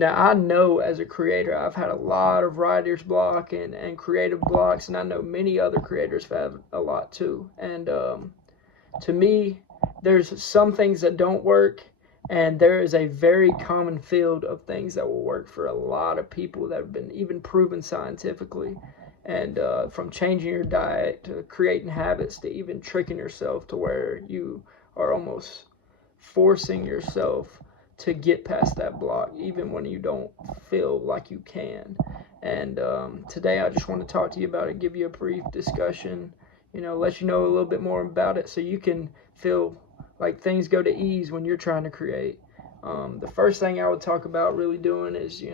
Now, I know as a creator, I've had a lot of writer's block and creative blocks, and I know many other creators have had a lot too. And to me, there's some things that don't work, and there is a very common field of things that will work for a lot of people that have been even proven scientifically. And from changing your diet to creating habits to even tricking yourself to where you are almost forcing yourself to get past that block, even when you don't feel like you can. And today I just want to talk to you about it, give you a brief discussion, let you know a little bit more about it so you can feel like things go to ease when you're trying to create. The first thing I would talk about really doing is,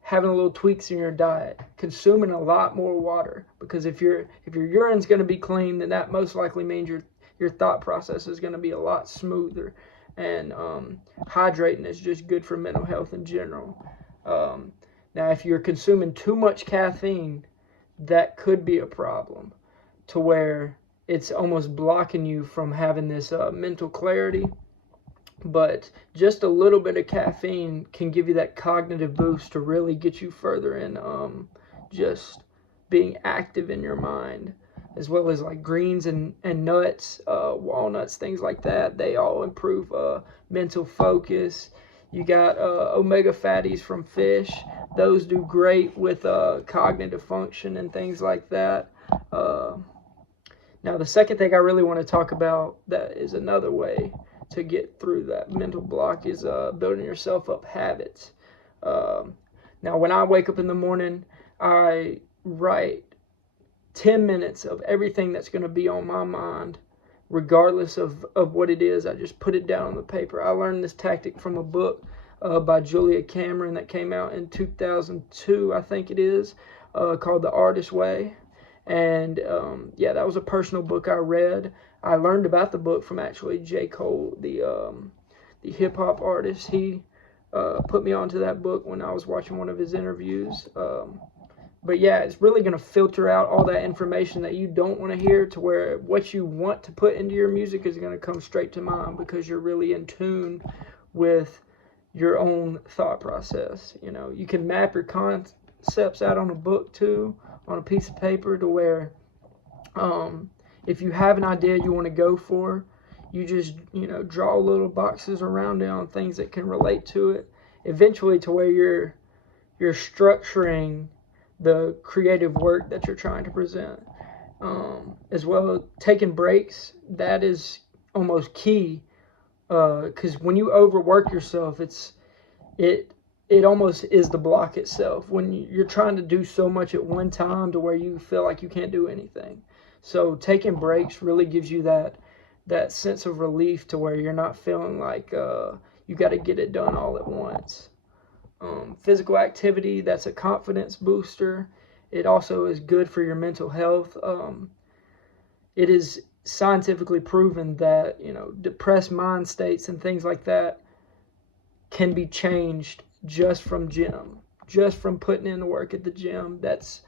having a little tweaks in your diet, consuming a lot more water, because if your urine's going to be clean, then that most likely means your thought process is going to be a lot smoother. And hydrating is just good for mental health in general. Now, if you're consuming too much caffeine, that could be a problem, to where it's almost blocking you from having this mental clarity. But just a little bit of caffeine can give you that cognitive boost to really get you further in just being active in your mind, as well as like greens and nuts, walnuts, things like that. They all improve mental focus. You got omega fatties from fish. Those do great with cognitive function and things like that. Now, the second thing I really want to talk about that is another way to get through that mental block is building yourself up habits. Now, when I wake up in the morning, I write 10 minutes of everything that's going to be on my mind, regardless of what it is. I just put it down on the paper. I learned this tactic from a book by Julia Cameron that came out in 2002, I think it is, called The Artist's Way. And yeah, that was a personal book I read. I learned about the book from actually J. Cole, the hip hop artist. He put me onto that book when I was watching one of his interviews. But yeah, it's really going to filter out all that information that you don't want to hear, to where what you want to put into your music is going to come straight to mind, because you're really in tune with your own thought process. You can map your concepts out on a book too, on a piece of paper, to where if you have an idea you want to go for, you just draw little boxes around it on things that can relate to it, eventually to where you're structuring the creative work that you're trying to present. As well as taking breaks, that is almost key, because when you overwork yourself, it almost is the block itself, when you're trying to do so much at one time to where you feel like you can't do anything. So taking breaks really gives you that sense of relief, to where you're not feeling like you got to get it done all at once. Physical activity, that's a confidence booster. It also is good for your mental health. It is scientifically proven that depressed mind states and things like that can be changed just from putting in the work at the gym. That's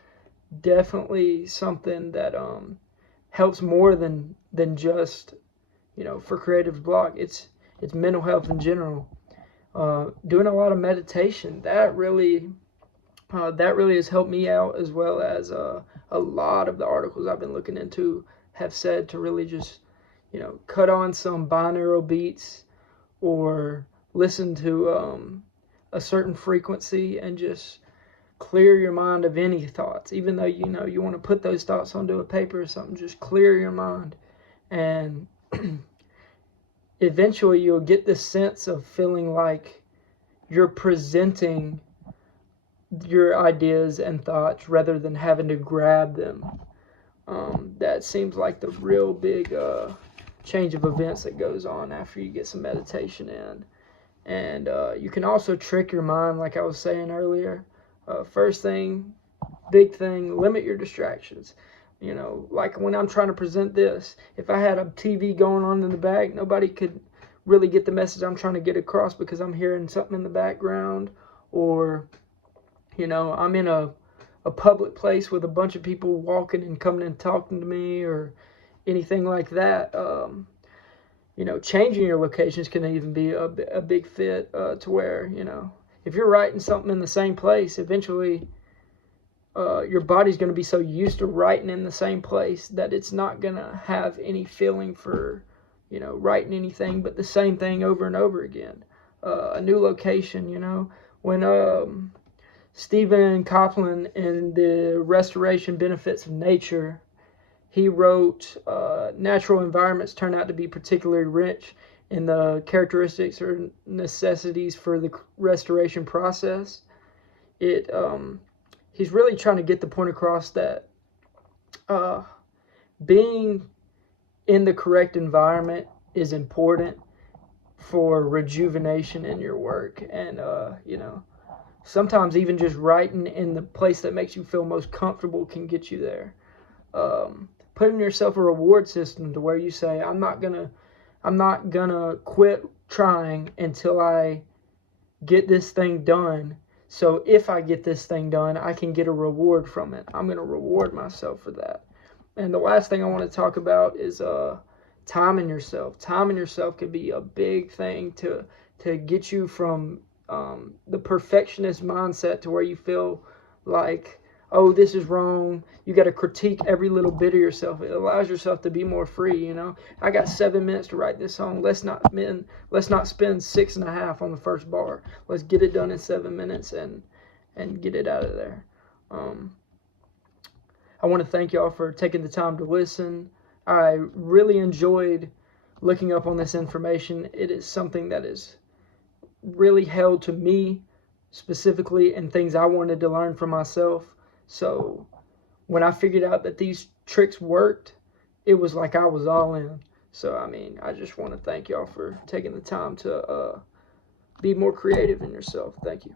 definitely something that helps more than just for creative block. It's mental health in general. Doing a lot of meditation, that really has helped me out, as well as a lot of the articles I've been looking into have said to really just cut on some binaural beats, or listen to a certain frequency, and just clear your mind of any thoughts. Even though you want to put those thoughts onto a paper or something, just clear your mind, and eventually you'll get this sense of feeling like you're presenting your ideas and thoughts rather than having to grab them. That seems like the real big change of events that goes on after you get some meditation in. And you can also trick your mind, like I was saying earlier. First thing, big thing, limit your distractions. Like when I'm trying to present this, if I had a TV going on in the back, nobody could really get the message I'm trying to get across, because I'm hearing something in the background, or I'm in a public place with a bunch of people walking and coming and talking to me, or anything like that. Changing your locations can even be a big fit, to where if you're writing something in the same place, eventually your body's going to be so used to writing in the same place that it's not going to have any feeling for, writing anything but the same thing over and over again. A new location, when Stephen Copland in the Restoration Benefits of Nature, he wrote, natural environments turn out to be particularly rich in the characteristics or necessities for the restoration process. He's really trying to get the point across that being in the correct environment is important for rejuvenation in your work. And, sometimes even just writing in the place that makes you feel most comfortable can get you there. Putting yourself a reward system to where you say, I'm not gonna quit trying until I get this thing done. So if I get this thing done, I can get a reward from it. I'm gonna reward myself for that. And the last thing I want to talk about is timing yourself. Timing yourself can be a big thing to get you from the perfectionist mindset to where you feel like, oh, this is wrong. You got to critique every little bit of yourself. It allows yourself to be more free. I got 7 minutes to write this song. Let's not spend 6.5 on the first bar. Let's get it done in 7 minutes and get it out of there. I want to thank y'all for taking the time to listen. I really enjoyed looking up on this information. It is something that is really held to me specifically and things I wanted to learn for myself. So when I figured out that these tricks worked, it was like I was all in. So, I just want to thank y'all for taking the time to be more creative in yourself. Thank you.